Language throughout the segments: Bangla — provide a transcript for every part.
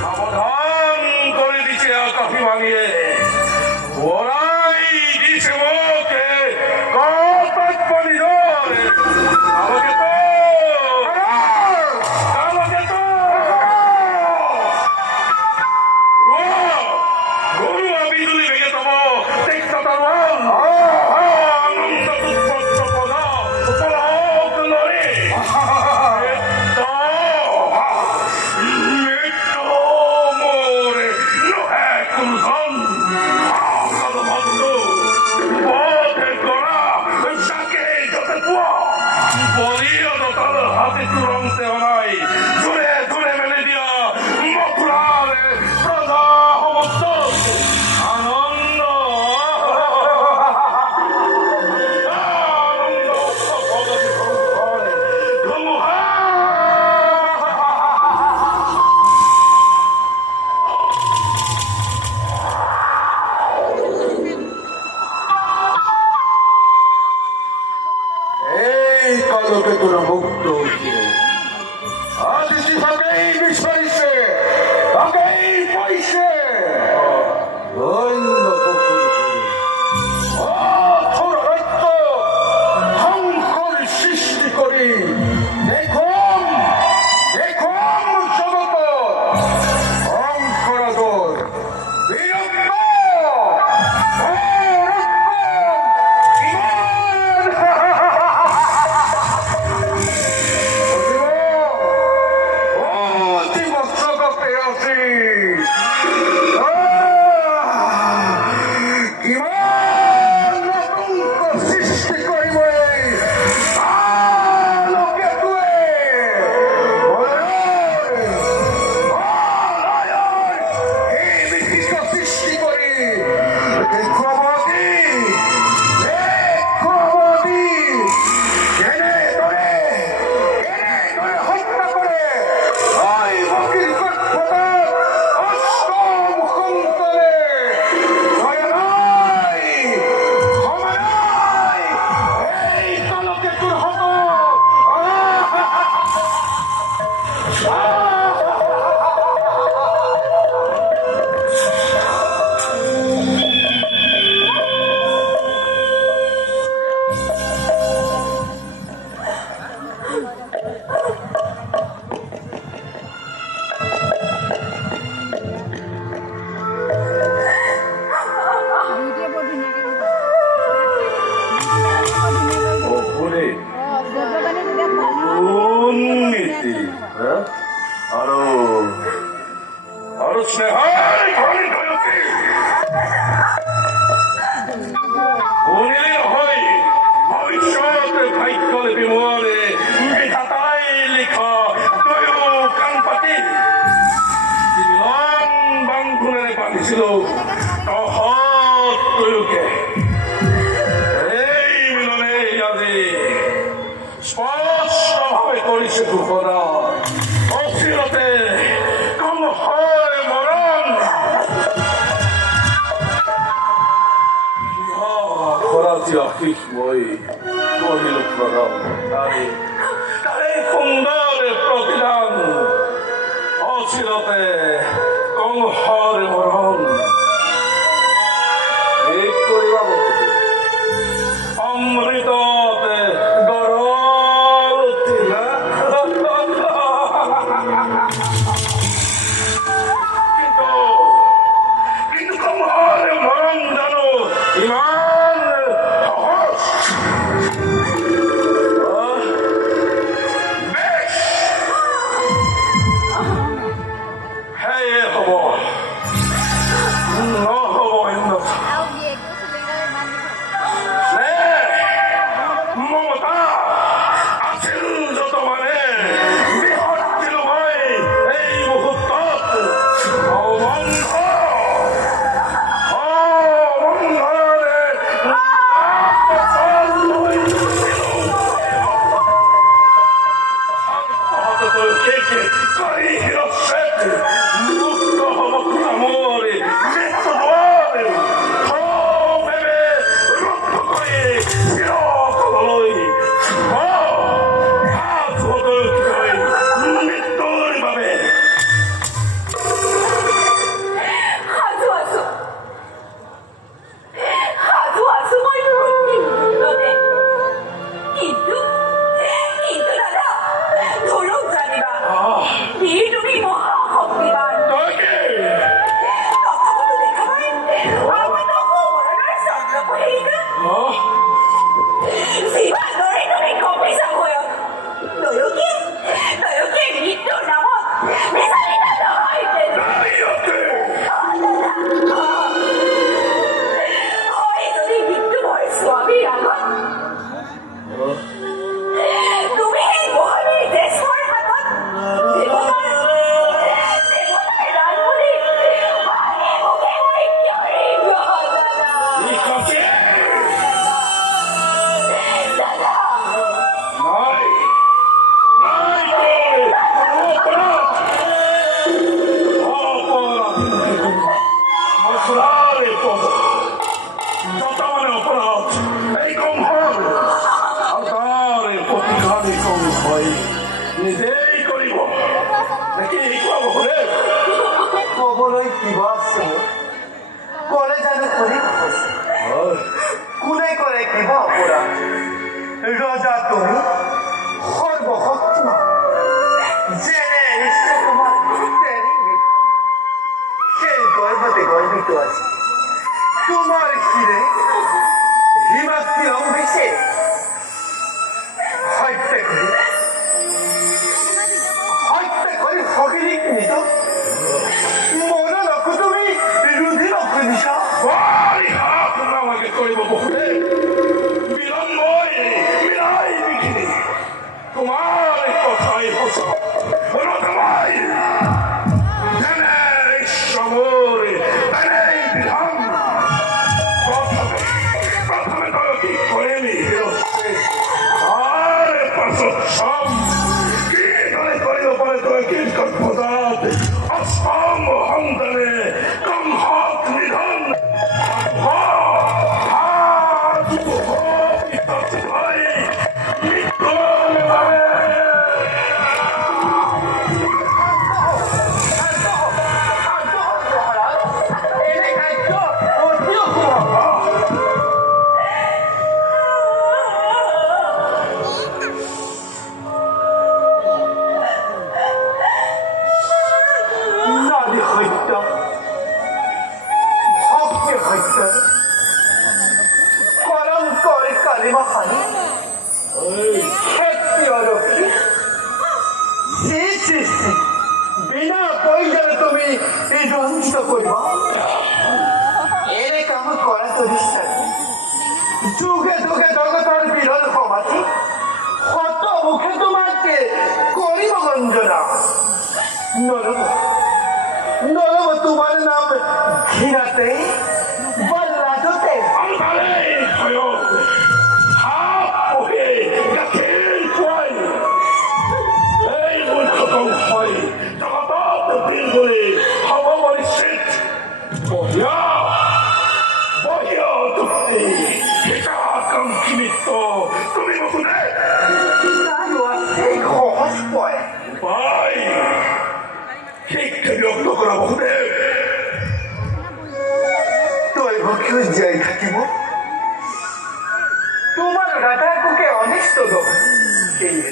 সাবধান করে দিচ্ছে আকাশি ভাঙিয়ে ওরাই দিছে মোকে কতক পরিজয় আমাকে তো আমাকে তো গরু আমি তুলি ভেঙে দেবো দেখতে তরোয়াল আনন্দ পুষ্প পদা উপলক নরে হাতে তুরন্তে অনাই জুড়ে জুড়ে মেলে দিয়া মথুরার প্রজা সমস্ত আনন্দ এই কলকে তোরা মুক্ত হইছে আজ সিফাকেই বিস্ফোরিছে তাকেই পয়সে ধন্য পুকুর অথরত্ব ধ্বংসর সৃষ্টি করি দেখুন দেখুন জগত অঙ্করাদর বিরক্ত আরো স্নেহাই ধনী ধয়তি বলিলে হয় ভবিষ্যৎ ভাগ্য লিপি মোরে বিধাতাই লিখা দয় কানপাতি মিলন বান্ধুনে বাঁধিছিল তহকে এই মিলনে আজি স্পষ্টভাৱে কৰিছে ঘোষণা অচিৰতে হয় মরণ খরাচি আশিস মই কহিল প্রণাম তারে সুন্দর প্রতিদান অচিরতে কংসর মরণ এই করিবা অমৃততে গরল উঠিলা ইমান বেশ হ্যাঁ হব নহব মমতা আছিল যত মানে বৃহৎ দিলো মই এই মুহূৰ্তত অবন্ধ কিবা আছে কলে জানো কোনে কৈছে কোনে কৰে কিবা অপৰাধ ৰজা তুমি সৰ্বশক্তিমান যেনে ঈশ্বৰ তোমাৰ তেৰি বিধান সেই গৰ্ভতে গৰ্বিত আছে তোমাৰ শিৰে হিমাত্ৰী অংশে হত্যা কৰি ফকিৰি কিনিত মন নকো তুমি ৰুধি নকৰিছা বাই হাত নালাগে কৰিব বহুতে বিলম্বই মিলাই বিঘিনি তোমাৰ কথাই সঁচা ৰজামাই তেনে ঈশ্বৰ তেনে বিধান প্ৰথমে তই কি কৰিলি তাৰে পাছত চাম কি তই কৰিব পাৰে তই কি গৰ্ভজাত অসম সন্তানে কম হক নিধন নারী হত্যা ভক্তি হত্যা করম করে কালিমা খানি ক্ষেত্রী অরক্ষী বিনা প্রয়োজনে তুমি এই রঞ্জিত করবা এনে কাম করা তো নিষ্ঠা যুগে যুগে জগতর বিরল সমাধি কত মুখে তোমাকে করিব গঞ্জনা নরম নরম তোমার নাম ঘিরাতে বা লাজতে আরে ভয় হাত পহে গাখীৰ খুৱাই এই মূৰ্খতম হয় জগতত বীৰ বুলি হ'ব পৰিচিত বহিয়া যুক্তি শিকাকাম কিমিত্ত তুমি নুশুনে তাইও আছে সহজ পয় পাই শিক্ষা ব্যক্ত কৰা বহুতে তই ভক্ষিও জীয়াই থাকিব তোমার রাধাকুকে অনিষ্ট দোষ সেয়ে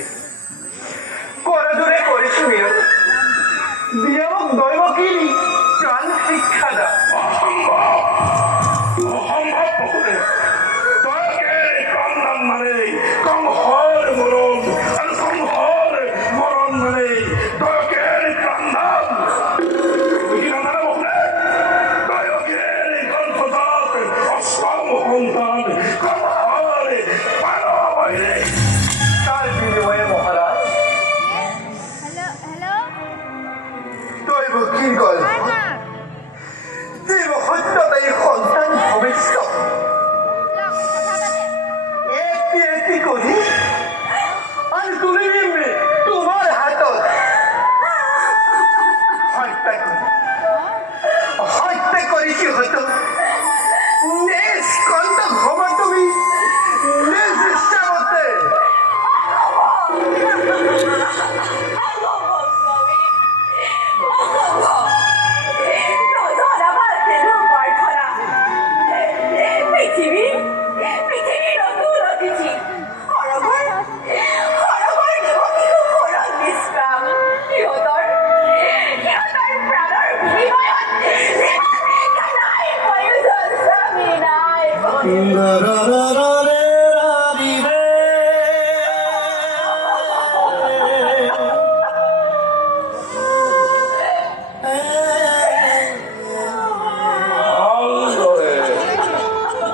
করজোরে করেছি মিরত বিয়ামক দৈবকিনী প্রাণ শিক্ষা দা অসম্ভৱ বহুতে তয়কে প্ৰাণদান মানে কংসৰ মৰণ আৰু কংসৰ মৰণ মানে তয়কে প্ৰাণদান কি নাজানে বহুতে তয়কে গৰ্ভজাত অষ্টম সন্তান কংসৰ পাৰ বাহিৰে তার বিনিময়ে মহারাজ হ্যালো দৈবকীর গল্প দেব হত্যতাই সন্তান ভবিষ্যৎ একটি একটি করি আর তুলে নিবে তোমার হাতত হত্যা করেছি হতো নিষ্কণ্ঠ ঘমা তুমি নির্দিষ্টাবতে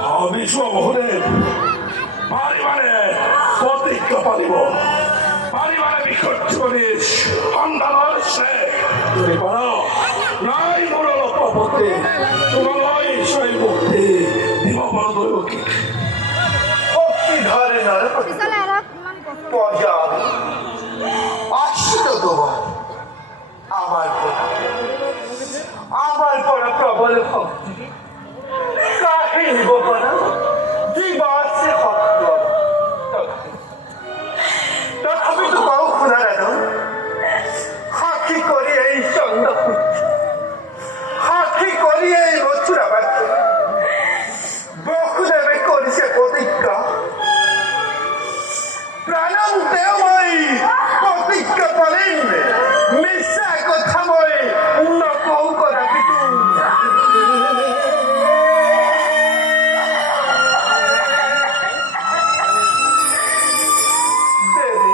ভাবিছো বহুতে পাৰিবানে প্ৰতিজ্ঞা পাৰিব পাৰিবানে বিসৰ্জনী সন্তানৰ শ্ৰেয় তুমি পাৰা নাই মোৰ অলপ আপত্তি তোমালৈ ঈশ্বৰে মুক্তি দিব পাৰো দৈবকী শক্তি ধরে নরপতি পর্যাব আশ্রিত তোমার আমার পড়া প্রবল ভক্তি কাহে নিব পারা জীবাসে ভক্ত তথাপি তো কাউ খুনা রাধন সাক্ষী করে এই চন্দ্র সাক্ষী জানতে মই প্ৰতিজ্ঞা কৰিম মিছা কথা মই নকওঁ কদাপিতো দেৱী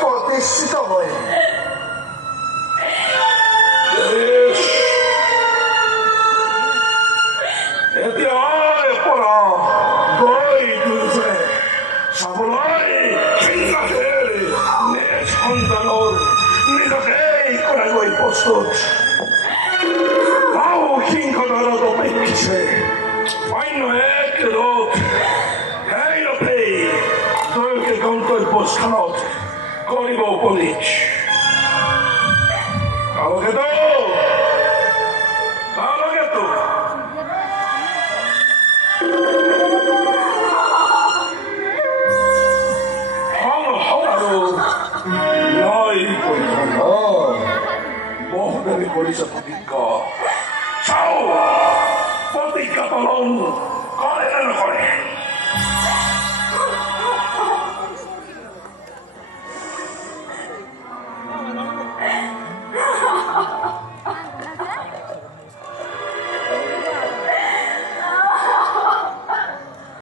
প্ৰতিষ্ঠিত হয় এতিয়াই পৰা গৈ দুয়োজনে চাবলৈ চিন্তাতে নিজ সন্তানৰ নিজকেই কৰাকৈ প্ৰস্তুত গাঁও সিংহদালত অপেক্ষিছে অন্য এক ৰথ সেই ৰথেই দুয়োকে গন্তব্যস্থানত কৰিব উপনীত তালকেতো বহু দেৰি কৰিছে